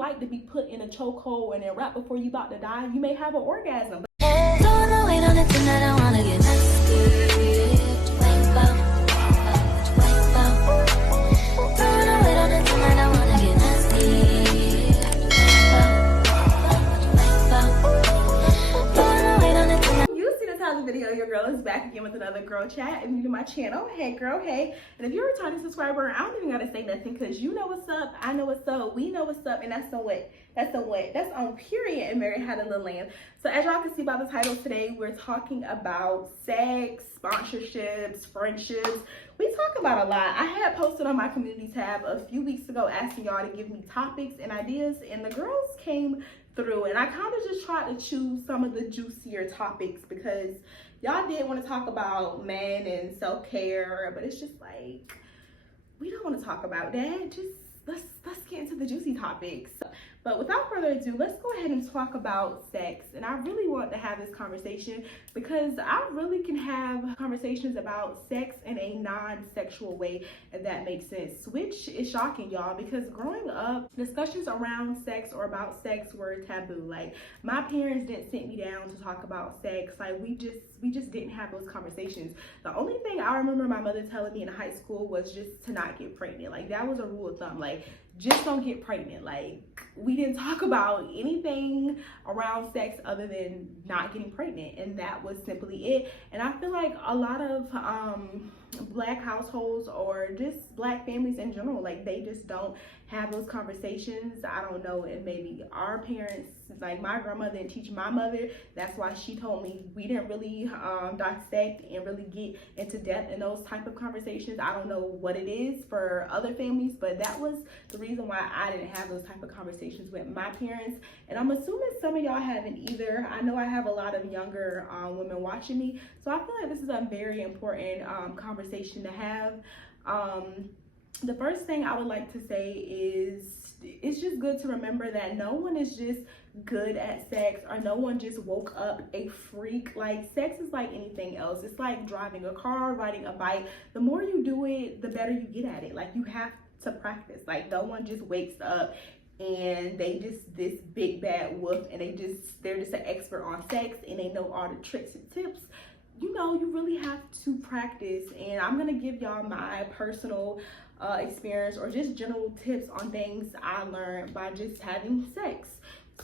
like to be put in a chokehold and then right before you about to die, you may have an orgasm. Don't wait on the thing that I wanna get nasty. Video, your girl is back again with another girl chat. If you're new to my channel, hey girl, hey. And if you're a returning subscriber, I don't even gotta say nothing because you know what's up, I know what's up, we know what's up, and that's on what? That's on period and Mary Had a Little Lamb. So as y'all can see by the title today, we're talking about sex, sponsorships, friendships. We talk about a lot. I had posted on my community tab a few weeks ago asking y'all to give me topics and ideas, and the girls came through, and I kind of just tried to choose some of the juicier topics because y'all did want to talk about men and self-care, but it's just like, we don't want to talk about that. Just let's get into the juicy topics. But without further ado, let's go ahead and talk about sex. And I really want to have this conversation because I really can have conversations about sex in a non-sexual way, if that makes sense, which is shocking, y'all, because growing up, discussions around sex or about sex were taboo. Like, my parents didn't sit me down to talk about sex. Like, we just didn't have those conversations. The only thing I remember my mother telling me in high school was just to not get pregnant. Like, that was a rule of thumb. Like, just don't get pregnant. Like, we didn't talk about anything around sex other than not getting pregnant, and that was simply it. And I feel like a lot of black households or just black families in general, like, they just don't have those conversations. I don't know, and maybe our parents, like my grandmother didn't teach my mother. That's why she told me we didn't really dissect and really get into depth in those type of conversations. I don't know what it is for other families, but that was the reason why I didn't have those type of conversations with my parents. And I'm assuming some of y'all haven't either. I know I have a lot of younger women watching me, so I feel like this is a very important conversation to have. The first thing I would like to say is it's just good to remember that no one is just good at sex, or no one just woke up a freak. Like, sex is like anything else. It's like driving a car, riding a bike. The more you do it, the better you get at it. Like, you have to practice. Like, no one just wakes up and they just this big bad wolf and they're just an expert on sex and they know all the tricks and tips. You know, you really have to practice. And I'm gonna give y'all my personal experience or just general tips on things I learned by just having sex.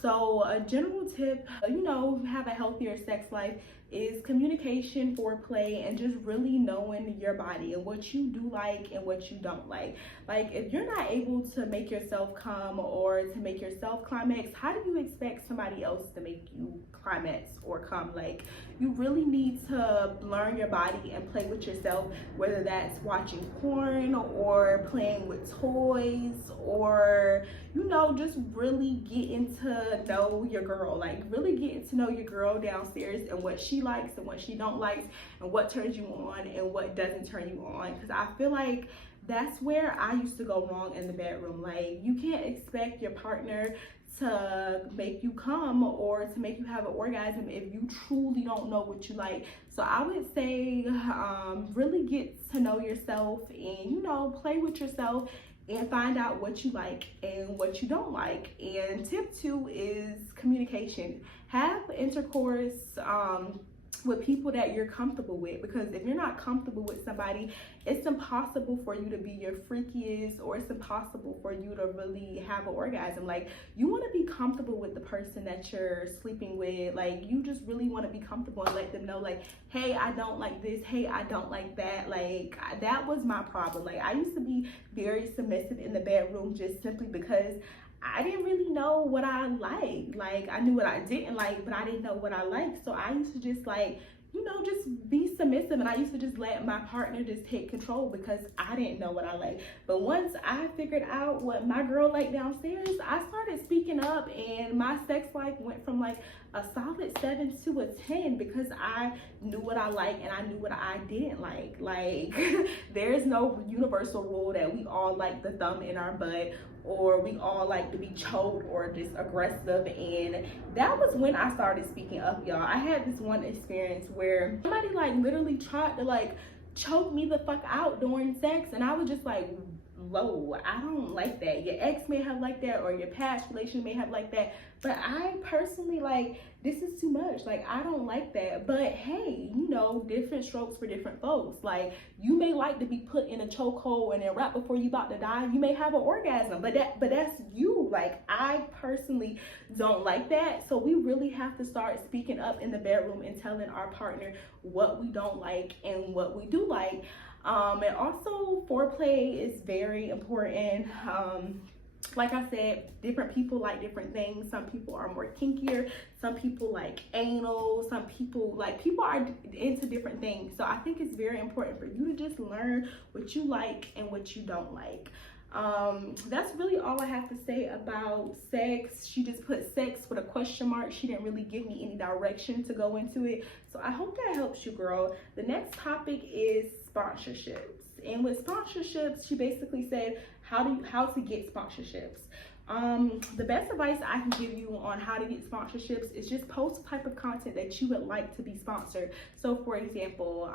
So a general tip, you know, have a healthier sex life is communication, foreplay, and just really knowing your body and what you do like and what you don't like. Like, if you're not able to make yourself come or to make yourself climax, how do you expect somebody else to make you climax or come? Like, you really need to learn your body and play with yourself, whether that's watching porn or playing with toys, or, you know, just really getting to know your girl. Like, really getting to know your girl downstairs and what she likes and what she don't like and what turns you on and what doesn't turn you on. Because I feel like that's where I used to go wrong in the bedroom. Like, you can't expect your partner to make you come or to make you have an orgasm if you truly don't know what you like. So I would say really get to know yourself and, you know, play with yourself and find out what you like and what you don't like. And tip 2 is communication. Have intercourse with people that you're comfortable with, because if you're not comfortable with somebody, it's impossible for you to be your freakiest, or it's impossible for you to really have an orgasm. Like, you want to be comfortable with the person that you're sleeping with. Like, you just really want to be comfortable and let them know, like, hey, I don't like this, hey, I don't like that. Like, that was my problem. Like, I used to be very submissive in the bedroom just simply because I didn't really know what I liked. Like, I knew what I didn't like, but I didn't know what I liked. So I used to just, like, you know, just be submissive, and I used to just let my partner just take control because I didn't know what I liked. But once I figured out what my girl liked downstairs, I started speaking up, and my sex life went from like a solid 7 to a 10 because I knew what I liked and I knew what I didn't like. Like, there's no universal rule that we all like the thumb in our butt, or we all like to be choked or just aggressive. And that was when I started speaking up, y'all. I had this one experience where somebody like literally tried to like choke me the fuck out during sex, and I was just like low. I don't like that. Your ex may have like that, or your past relation may have like that, but I personally, like, this is too much. Like, I don't like that. But hey, you know, different strokes for different folks. Like, you may like to be put in a chokehold and then right before you about to die, you may have an orgasm, but that's you. Like, I personally don't like that. So we really have to start speaking up in the bedroom and telling our partner what we don't like and what we do like. And also, foreplay is very important. Like I said, different people like different things. Some people are more kinkier, some people like anal, some people are into different things. So I think it's very important for you to just learn what you like and what you don't like. That's really all I have to say about sex. She just put sex with a question mark. She didn't really give me any direction to go into it. So I hope that helps you, girl. The next topic is sponsorships. And with sponsorships, she basically said how to get sponsorships. The best advice I can give you on how to get sponsorships is just post the type of content that you would like to be sponsored. So for example,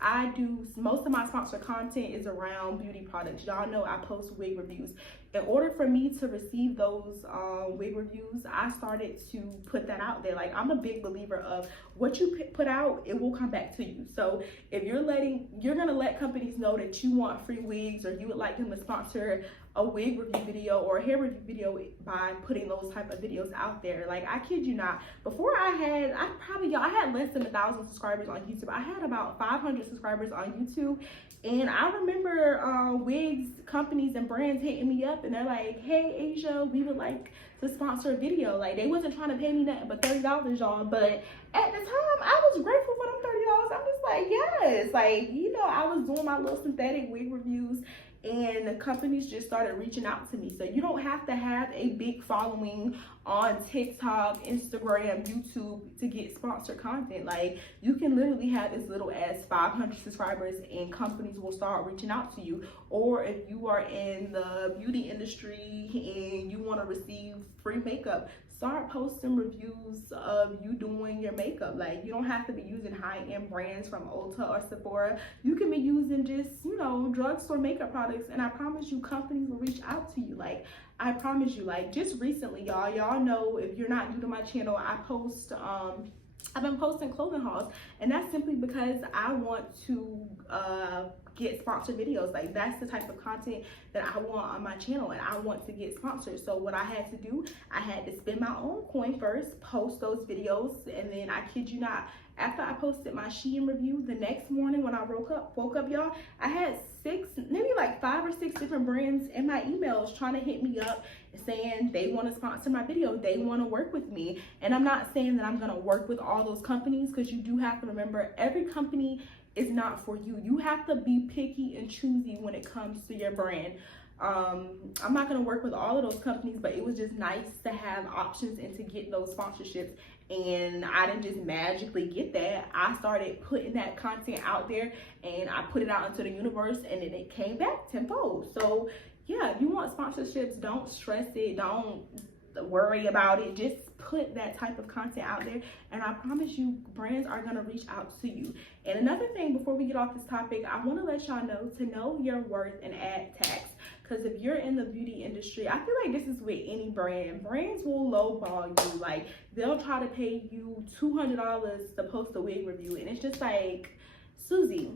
I do, most of my sponsored content is around beauty products. Y'all know I post wig reviews. In order for me to receive those wig reviews, I started to put that out there. Like, I'm a big believer of what you put out, it will come back to you. So if you're gonna let companies know that you want free wigs, or you would like them to sponsor a wig review video or a hair review video by putting those type of videos out there. Like, I kid you not, before I had less than 1,000 subscribers on YouTube. I had about 500 subscribers on YouTube, and I remember wigs companies and brands hitting me up and they're like, hey Asia, we would like to sponsor a video. Like, they wasn't trying to pay me nothing but $30, y'all, but at the time I was grateful for them $30. I'm just like, yes, like, you know, I was doing my little synthetic wig reviews and the companies just started reaching out to me. So you don't have to have a big following on TikTok, Instagram, YouTube to get sponsored content. Like, you can literally have as little as 500 subscribers and companies will start reaching out to you. Or if you are in the beauty industry and you want to receive free makeup, start posting reviews of you doing your makeup. Like, you don't have to be using high-end brands from Ulta or Sephora. You can be using just, you know, drugstore makeup products, and I promise you companies will reach out to you. Like, I promise you. Like, just recently, y'all know, if you're not new to my channel, I post I've been posting clothing hauls, and that's simply because I want to get sponsored videos. Like, that's the type of content that I want on my channel, and I want to get sponsored. So what I had to do, I had to spend my own coin first, post those videos, and then I kid you not, after I posted my Shein review, the next morning when I woke up, y'all, I had maybe like 5 or 6 different brands in my emails trying to hit me up saying they want to sponsor my video, they want to work with me. And I'm not saying that I'm going to work with all those companies, because you do have to remember, every company is not for you. You have to be picky and choosy when it comes to your brand. I'm not going to work with all of those companies, but it was just nice to have options and to get those sponsorships. And I didn't just magically get that. I started putting that content out there, and I put it out into the universe, and then it came back tenfold. So yeah, if you want sponsorships, don't stress it, don't worry about it. Just put that type of content out there, and I promise you, brands are going to reach out to you. And another thing, before we get off this topic, I want to let y'all know to know your worth and add tax. Because if you're in the beauty industry, I feel like this is with any brand. Brands will lowball you. Like, they'll try to pay you $200 to post a wig review. And it's just like, Susie,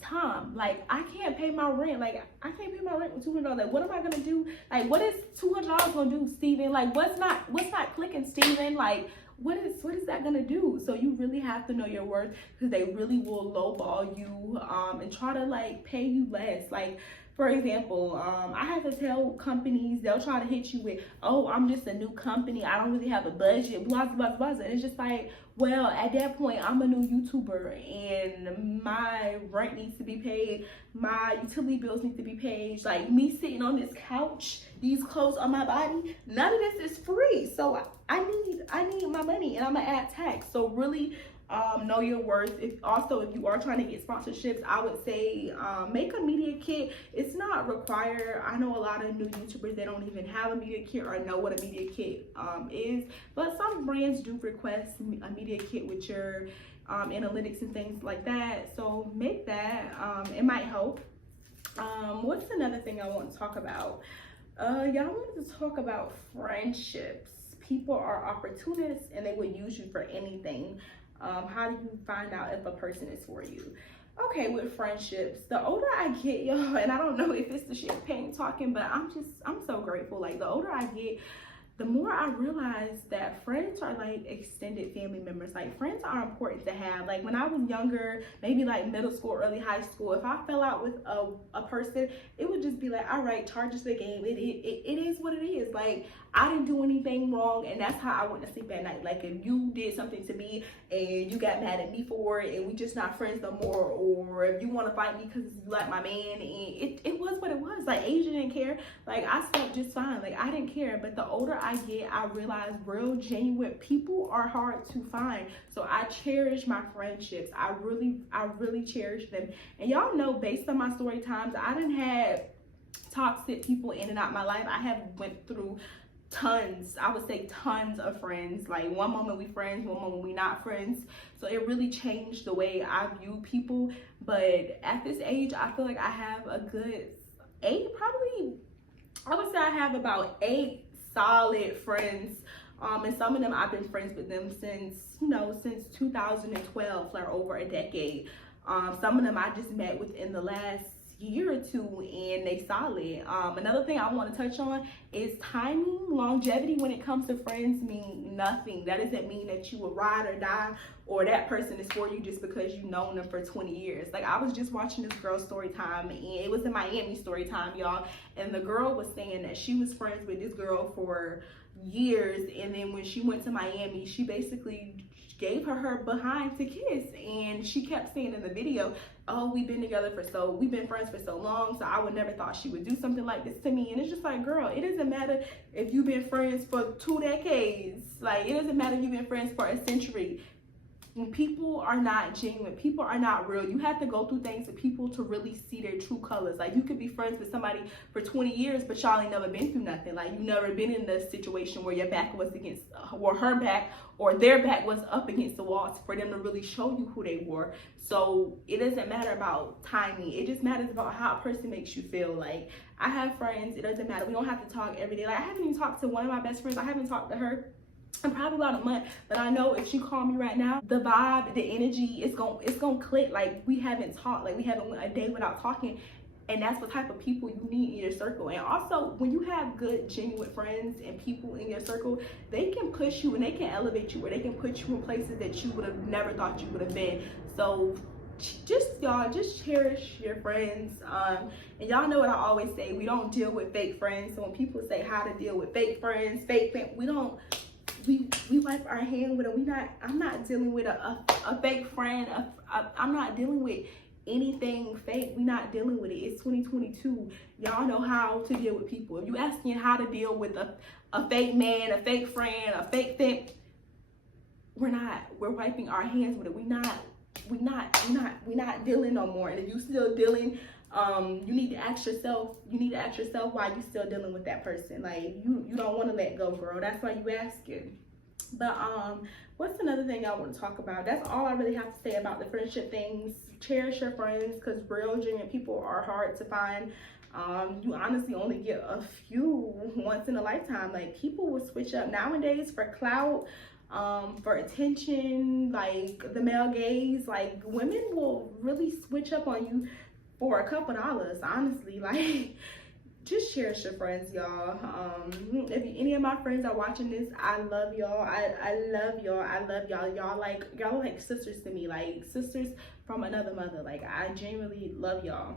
Tom, like, I can't pay my rent. Like, I can't pay my rent with $200. Like, what am I going to do? Like, what is $200 going to do, Steven? Like, what's not clicking, Steven? Like, what is that gonna do? So you really have to know your worth, because they really will lowball you and try to like pay you less. Like, for example, I have to tell companies, they'll try to hit you with, oh, I'm just a new company, I don't really have a budget, blah blah blah. And it's just like, well, at that point, I'm a new YouTuber and my rent needs to be paid, my utility bills need to be paid. Like, me sitting on this couch, these clothes on my body, none of this is free. So I need my money, and I'm gonna add tax. So really know your worth. If you are trying to get sponsorships, I would say make a media kit. It's not required. I know a lot of new YouTubers, they don't even have a media kit or know what a media kit is, but some brands do request a media kit with your analytics and things like that. So make that. It might help. What's another thing I want to talk about? Y'all wanted to talk about friendships. People are opportunists and they would use you for anything. How do you find out if a person is for you? Okay, with friendships, the older I get, y'all, and I don't know if it's the champagne talking, but I'm so grateful. Like, the older I get, the more I realize that friends are like extended family members. Like, friends are important to have. Like, when I was younger, maybe like middle school, early high school, if I fell out with a person, it would just be like, all right, charges the game. It is what it is. Like, I didn't do anything wrong, and that's how I went to sleep at night. Like, if you did something to me and you got mad at me for it and we just not friends no more, or if you want to fight me because you like my man, and it was what it was. Like, Asia didn't care. Like, I slept just fine. Like, I didn't care. But the older I get, I realize real genuine people are hard to find. So I cherish my friendships. I really cherish them. And y'all know, based on my story times, I done had toxic people in and out my life. I have went through tons, I would say tons of friends. Like, one moment we friends, one moment we not friends. So it really changed the way I view people. But at this age, I feel like I have a good 8, probably, I would say I have about 8 solid friends. And some of them I've been friends with them since 2012, for over a decade. Some of them I just met within the last year or 2, and they solid. Another thing I want to touch on is timing. Longevity when it comes to friends mean nothing. That doesn't mean that you will ride or die, or that person is for you just because you've known them for 20 years. Like, I was just watching this girl's story time, and it was in Miami story time, y'all, and the girl was saying that she was friends with this girl for years, and then when she went to Miami, she basically gave her behind to kiss, and she kept saying in the video, oh, we've been friends for so long, so I would never thought she would do something like this to me. And it's just like, girl, it doesn't matter if you've been friends for 2 decades. Like, it doesn't matter if you've been friends for a century. When people are not genuine, people are not real, you have to go through things with people to really see their true colors. Like, you could be friends with somebody for 20 years, but y'all ain't never been through nothing. Like, you never been in the situation where your back was against, or her back, or their back was up against the walls for them to really show you who they were. So it doesn't matter about timing. It just matters about how a person makes you feel. Like, I have friends, it doesn't matter. We don't have to talk every day. Like, I haven't even talked to one of my best friends. I haven't talked to her in probably about a month, but I know if she called me right now, the vibe, the energy, it's gonna click. Like, we haven't talked, like we haven't went a day without talking, and that's what type of people you need in your circle. And also, when you have good, genuine friends and people in your circle, they can push you and they can elevate you, or they can put you in places that you would have never thought you would have been. So y'all, just cherish your friends. And y'all know what I always say, we don't deal with fake friends. So when people say how to deal with fake friends, we wipe our hand with it. I'm not dealing with a fake friend. I'm not dealing with anything fake. We not dealing with it. It's 2022. Y'all know how to deal with people. If you asking how to deal with a fake man, a fake friend, a fake thing, we're wiping our hands with it. We not dealing no more. And if you still dealing, you need to ask yourself why you still dealing with that person. Like, you don't want to let go, girl. That's why you asking. But what's another thing I want to talk about? That's all I really have to say about the friendship things. Cherish your friends, because real genuine people are hard to find. You honestly only get a few once in a lifetime. Like, people will switch up nowadays for clout, for attention, like the male gaze. Like, women will really switch up on you for a couple dollars, honestly. Like, just cherish your friends, y'all. If any of my friends are watching this, I love y'all. I love y'all. I love y'all. Y'all are like sisters to me, like sisters from another mother. Like, I genuinely love y'all.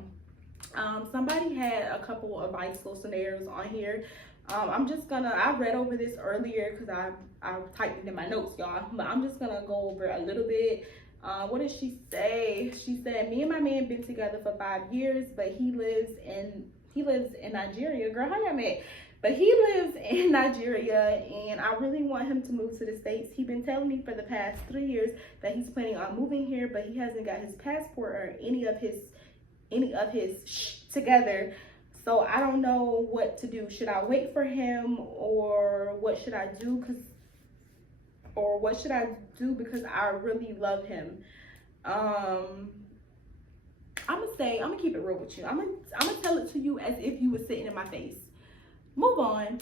Somebody had a couple of advice scenarios on here. I read over this earlier because I typed it in my notes, y'all, but I'm just gonna go over a little bit. What did she say? She said, me and my man been together for 5 years, but he lives in Nigeria. Girl, how y'all met? But he lives in Nigeria, and I really want him to move to the States. He's been telling me for the past 3 years that he's planning on moving here, but he hasn't got his passport or any of his together. So I don't know what to do. Should I wait for him, or what should I do? Because I really love him. I'm gonna keep it real with you. I'm gonna tell it to you as if you were sitting in my face. Move on.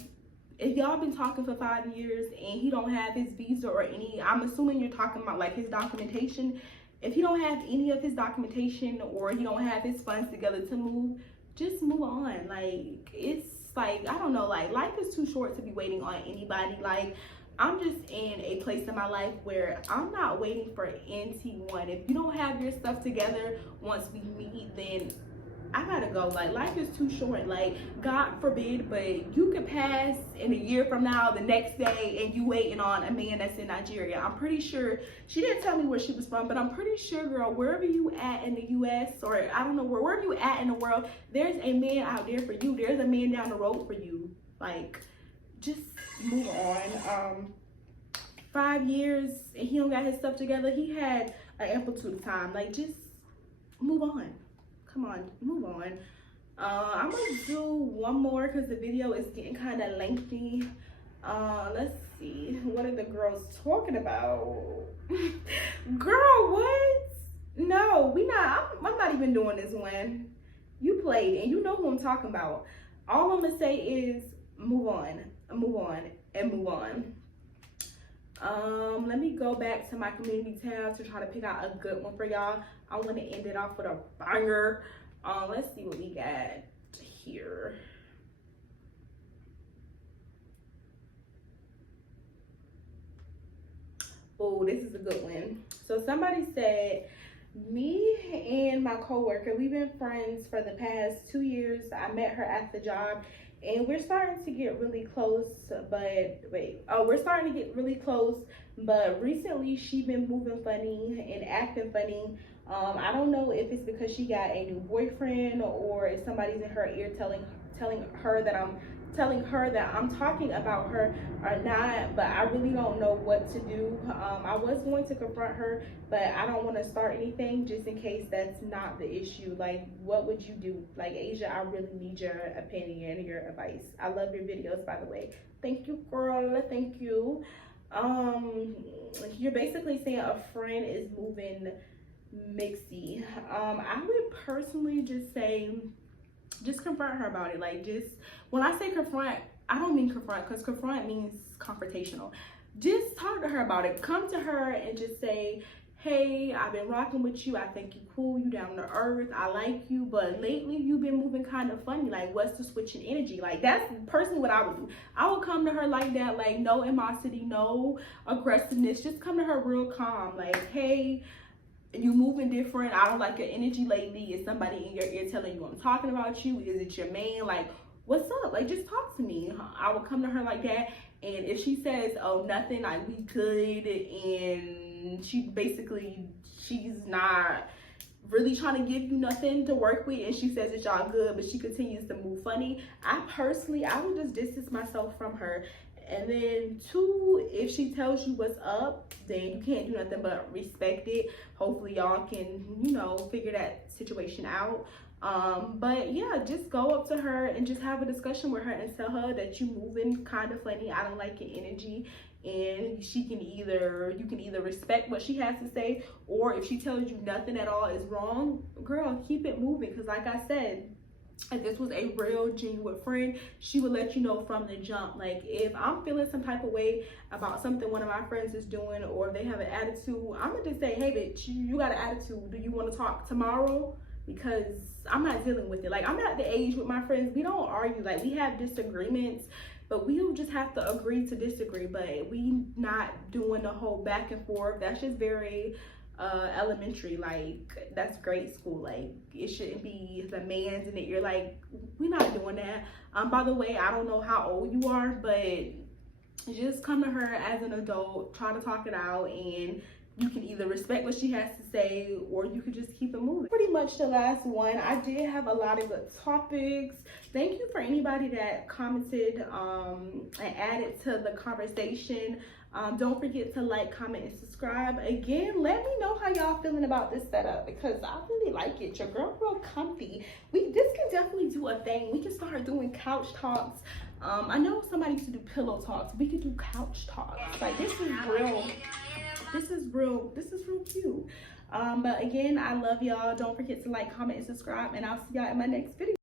If y'all been talking for 5 years and he don't have his visa or any, I'm assuming you're talking about like his documentation. If he don't have any of his documentation or he don't have his funds together to move, just move on. Like, it's like, I don't know, like life is too short to be waiting on anybody. Like, I'm just in a place in my life where I'm not waiting for NT1. If you don't have your stuff together once we meet, then I gotta go. Like, life is too short. Like, God forbid, but you could pass in a year from now, the next day, and you waiting on a man that's in Nigeria. I'm pretty sure, she didn't tell me where she was from, but I'm pretty sure, girl, wherever you at in the US, or I don't know, wherever you at in the world, there's a man out there for you. There's a man down the road for you. Like, just move on. 5 years and he don't got his stuff together. He had an amplitude of time. Like, just move on. Come on, move on. I'm gonna do one more because the video is getting kind of lengthy. Let's see, what are the girls talking about? Girl, what? No, I'm not even doing this one. You played and you know who I'm talking about. All I'm gonna say is move on, move on, and move on. Let me go back to my community tab to try to pick out a good one for y'all. I want to end it off with a banger. Let's see what we got here. Oh, this is a good one. So somebody said, me and my coworker, we've been friends for the past 2 years. I met her at the job and we're starting to get really close, we're starting to get really close, but recently she's been moving funny and acting funny. I don't know if it's because she got a new boyfriend or if somebody's in her ear telling her that I'm talking about her or not, but I really don't know what to do. I was going to confront her, but I don't want to start anything just in case that's not the issue. Like, what would you do? Like, Asia, I really need your opinion and your advice. I love your videos, by the way. Thank you, girl. Thank you. You're basically saying a friend is moving mixy. I would personally just say, just confront her about it. Like, just, when I say confront, I don't mean confront, because confront means confrontational. Just talk to her about it. Come to her and just say, hey, I've been rocking with you. I think you cool, you down to earth, I like you, but lately you've been moving kind of funny. Like, what's the switch in energy? Like, that's personally what I would do. I would come to her like that, like, no animosity, no aggressiveness. Just come to her real calm, like, hey, you moving different. I don't like your energy lately. Is somebody in your ear telling you I'm talking about you? Is it your man? Like, what's up? Like, just talk to me. I would come to her like that. And if she says, oh, nothing, like, we good, and she's not really trying to give you nothing to work with, and she says that y'all good, but she continues to move funny, I would just distance myself from her. And then 2, if she tells you what's up, then you can't do nothing but respect it. Hopefully y'all can, you know, figure that situation out. But yeah, just go up to her and just have a discussion with her and tell her that you moving kind of funny. I don't like your energy. And you can either respect what she has to say, or if she tells you nothing at all is wrong, girl, keep it moving. Because like I said, if this was a real genuine friend, she would let you know from the jump. Like, if I'm feeling some type of way about something one of my friends is doing, or if they have an attitude, I'm gonna just say, hey bitch, you got an attitude, do you want to talk tomorrow? Because I'm not dealing with it. Like, I'm at the age with my friends, we don't argue. Like, we have disagreements, but we don't just have to agree to disagree. But we not doing the whole back and forth. That's just very elementary. Like, that's grade school. Like, it shouldn't be the man's in it. You're like, we're not doing that. By the way, I don't know how old you are, but just come to her as an adult, try to talk it out, and you can either respect what she has to say, or you could just keep it moving. Pretty much the last one. I did have a lot of good topics. Thank you for anybody that commented and added to the conversation. Don't forget to like, comment, and subscribe. Again, let me know how y'all feeling about this setup, because I really like it. Your girl real comfy. This can definitely do a thing. We can start doing couch talks. I know somebody used to do pillow talks. We could do couch talks. Like, this is real cute. But again, I love y'all. Don't forget to like, comment, and subscribe, and I'll see y'all in my next video.